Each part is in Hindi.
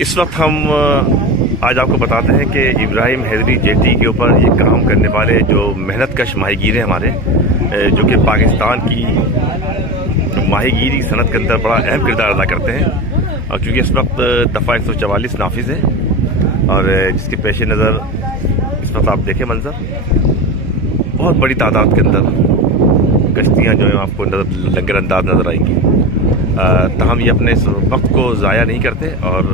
इस वक्त हम आज आपको बताते हैं कि इब्राहिम हैदरी जेटी के ऊपर ये काम करने वाले जो मेहनतकश माहीगीर हैं हमारे, जो कि पाकिस्तान की माहीगीरी सनत के अंदर बड़ा अहम किरदार अदा करते हैं। और क्योंकि इस वक्त दफ़ा 144 नाफिज है और जिसके पेश नज़र इस वक्त आप देखें मंजर, बहुत बड़ी तादाद के अंदर कश्तियाँ जो हैं आपको लंगर अंदाज नज़र आएंगी। तहम ये अपने इस वक्त को ज़ाया नहीं करते और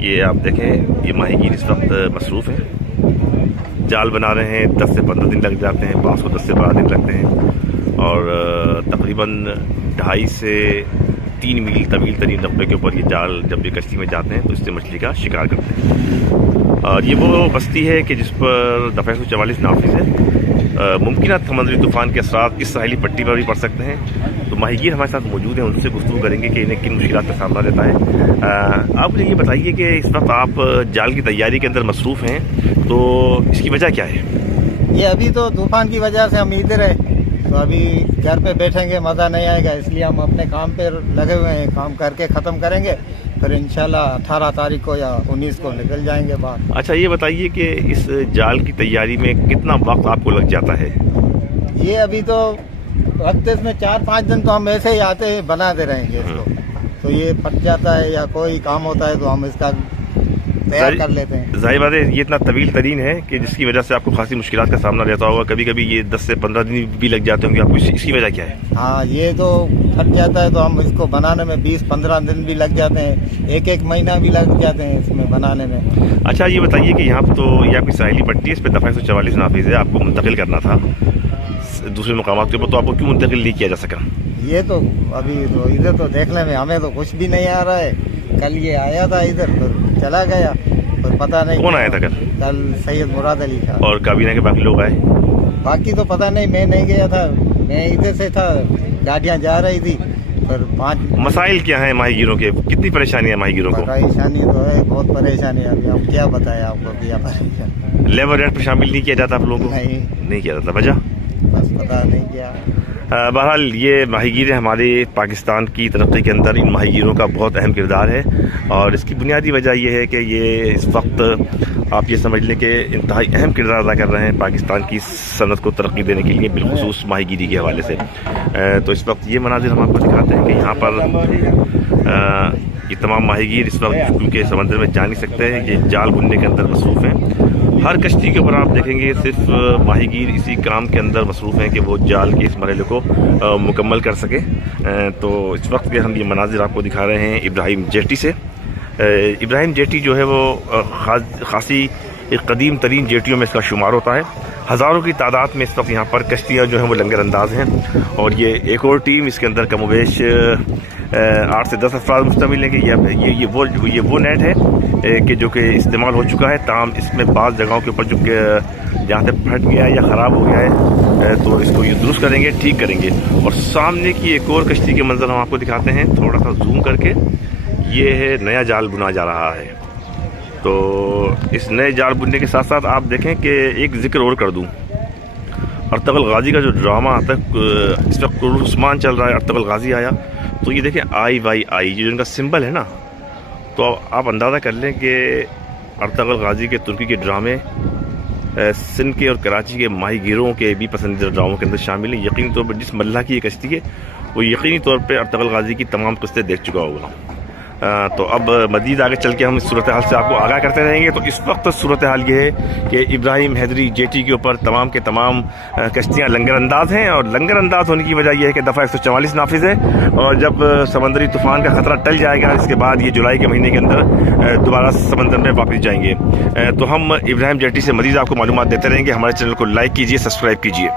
ये आप देखें ये माहीगीर इस वक्त मसरूफ़ हैं, जाल बना रहे हैं। 10 से 15 दिन लग जाते हैं, बास को 10 से 12 दिन लगते हैं और तकरीबन 2.5 से 3 मील तवील तरीन रकबे के ऊपर ये जाल जब ये कश्ती में जाते हैं तो इससे मछली का शिकार करते हैं। और ये वो बस्ती है कि जिस पर दफ़ा 144 नाफिज है। मुमकिन समुद्री तूफ़ान के असरात इस साहिली पट्टी पर भी पड़ सकते हैं। तो माहीगीर हमारे साथ मौजूद हैं, उनसे गुफ्तगू करेंगे कि इन्हें किन मुश्किलात का सामना रहता है। आप मुझे ये बताइए कि इस वक्त आप जाल की तैयारी के अंदर मसरूफ़ हैं, तो इसकी वजह क्या है? ये अभी तो तूफ़ान की वजह से हम इधर है, तो अभी घर पे बैठेंगे मज़ा नहीं आएगा, इसलिए हम अपने काम पे लगे हुए हैं। काम करके ख़त्म करेंगे, फिर इंशाल्लाह 18 तारीख को या 19 को निकल जाएंगे बाहर। अच्छा, ये बताइए कि इस जाल की तैयारी में कितना वक्त आपको लग जाता है? ये अभी तो हफ्ते में 4-5 दिन तो हम ऐसे ही आते हैं, बनाते रहेंगे इसको। तो ये फट जाता है या कोई काम होता है तो हम इसका तैयार कर लेते हैं। जाहिर बात है ये इतना तवील तरीन है कि जिसकी वजह से आपको खासी मुश्किलात का सामना रहता होगा। कभी कभी ये 10 से 15 दिन भी लग जाते होंगे आपको, इसकी वजह क्या है? हाँ, ये तो फट जाता है तो हम इसको बनाने में 20-15 दिन भी लग जाते हैं, एक महीना भी लग जाते हैं इसमें बनाने में। अच्छा, ये बताइए कि यहाँ तो ये आपकी साहिली पट्टी है, इस पर दफ़ा 144 नाफिज है, आपको मुंतकिल करना था दूसरे मुकामात के ऊपर, तो आपको क्यों मुंतकिल नहीं किया जा सका? ये तो अभी तो इधर तो देखने में हमें तो कुछ भी नहीं आ रहा है। कल ये आया था इधर, फिर चला गया, फिर पता नहीं कौन आया था कल सैयद मुराद अली था। और काबीना के बाकी लोग आए? बाकी तो पता नहीं, मैं नहीं गया था, मैं इधर से था, गाड़ियाँ जा रही थी। फिर 5 मसाइल क्या हैं माहीगीरों के, कितनी परेशानी है माहीगीरों को? परेशानी तो है, बहुत परेशानी है। अभी हम क्या बताएं आपको, क्या परेशानी। लेबर रेट पर शामिल नहीं किया जाता आप लोगों को? नहीं किया जाता, वजह बस पता नहीं क्या। बहरहाल ये माहीगीर हमारे पाकिस्तान की तरक्की के अंदर इन माहीगीरों का बहुत अहम किरदार है और इसकी बुनियादी वजह यह है कि ये इस वक्त आप ये समझ लें कि इंतहाई अहम किरदार अदा कर रहे हैं पाकिस्तान की सनत को तरक्की देने के लिए, बिलखुसूस माहीगीरी के हवाले से। तो इस वक्त ये मनाजिर हम आपको दिखाते हैं कि यहाँ पर ये तमाम माहीगीर इस वक्त क्योंकि समंदर में जा नहीं सकते हैं, ये जाल बुनने के अंदर मसरूफ़ हैं। हर कश्ती के ऊपर आप देखेंगे सिर्फ माहीगीर इसी काम के अंदर मसरूफ़ हैं कि वो जाल के इस मरहले को मुकम्मल कर सके। तो इस वक्त के हम ये मनाजिर आपको दिखा रहे हैं इब्राहिम जेटी से। इब्राहिम जेटी जो है वो खासी कदीम तरीन जेटियों में इसका शुमार होता है। हज़ारों की तादाद में इस वक्त यहाँ पर कश्तियाँ जो हैं वो लंगर अंदाज हैं और ये एक और टीम इसके अंदर कमोवेश 8 से 10 अफराद मुश्तमिल है कि ये वो नेट है कि जो कि इस्तेमाल हो चुका है। ताम इसमें बाज़ जगहों के ऊपर जो जहाँ से फट गया है या ख़राब हो गया है तो इसको ये दुरुस्त करेंगे, ठीक करेंगे। और सामने की एक और कश्ती के मंजर हम आपको दिखाते हैं थोड़ा सा जूम करके। ये है नया जाल बुना जा रहा है। तो इस नए जाल बुनने के साथ साथ आप देखें कि एक जिक्र और कर दूं, अर्तगल गाजी का जो ड्रामा आता है इस वक्त उस्मान चल रहा है, अर्तगल गाजी आया, तो ये देखें IYI जो इनका सिंबल है ना, तो आप अंदाज़ा कर लें कि अर्तगल गाजी के तुर्की के ड्रामे सिंध के और कराची के माहीगीरों के भी पसंदीदा ड्रामों के अंदर शामिल है। यकीनी तौर पर जिस मल्लाह की ये कश्ती है वो यकीनी तौर पर अर्तगल गाजी की तमाम किस्तें देख चुका होगा। तो अब मज़ीद आगे चल के हम इस सूरत हाल से आपको आगाह करते रहेंगे। तो इस वक्त सूरत हाल ये है कि इब्राहिम हैदरी जेटी के ऊपर तमाम के तमाम कश्तियाँ लंगर अंदाज हैं और लंगर अंदाज होने की वजह यह है कि दफ़ा 144 नाफिज है और जब समंदरी तूफ़ान का ख़तरा टल जाएगा इसके बाद ये जुलाई के महीने के अंदर दोबारा समंदर में वापस जाएंगे। तो हम इब्राहिम जेटी से मज़ीद आपको मालूमात देते रहेंगे। हमारे चैनल को लाइक कीजिए, सब्सक्राइब कीजिए।